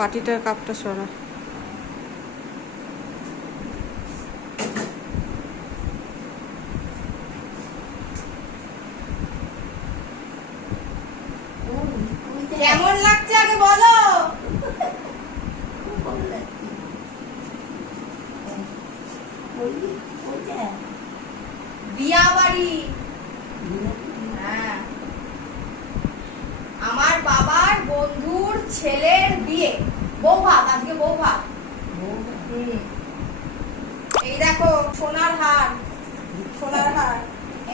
বাটিটার কাপটা সরা। কেমন লাগছে আগে বলো। বিয়া বাড়ি। হ্যাঁ, আমার বাবার বন্ধুর ছেলের বিয়ে। বউ ভাত, আজকে বউ ভাত। এই দেখো সোনার হার, সোনার হার।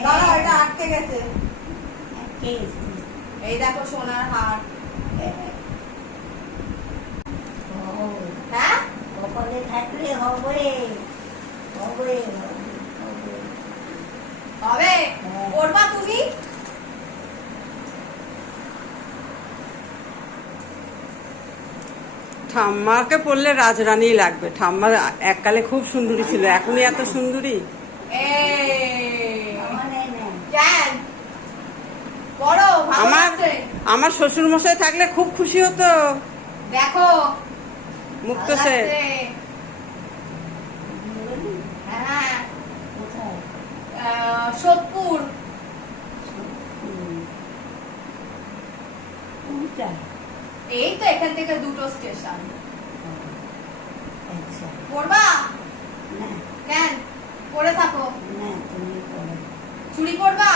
দাঁড়াও, এটা আটকে গেছে। এই দেখো সোনার হার। হ্যাঁ, কপালে থাকলে হবে, হবে, হবে। করবা তুমি? ঠাম্মাকে পড়লে রাজরানী লাগবে। ঠাম্মা এককালে খুব সুন্দরী ছিল, এখনই এত সুন্দরী। কেন পড়ো? আমার শ্বশুর মশাই থাকলে খুব খুশি হতো। দেখো মুক্ত সে। হ্যাঁ, সোদপুর। এই তো এখান থেকে 2টো স্টেশন। পড়বা? কেন পড়ে থাকো? চুরি করবা?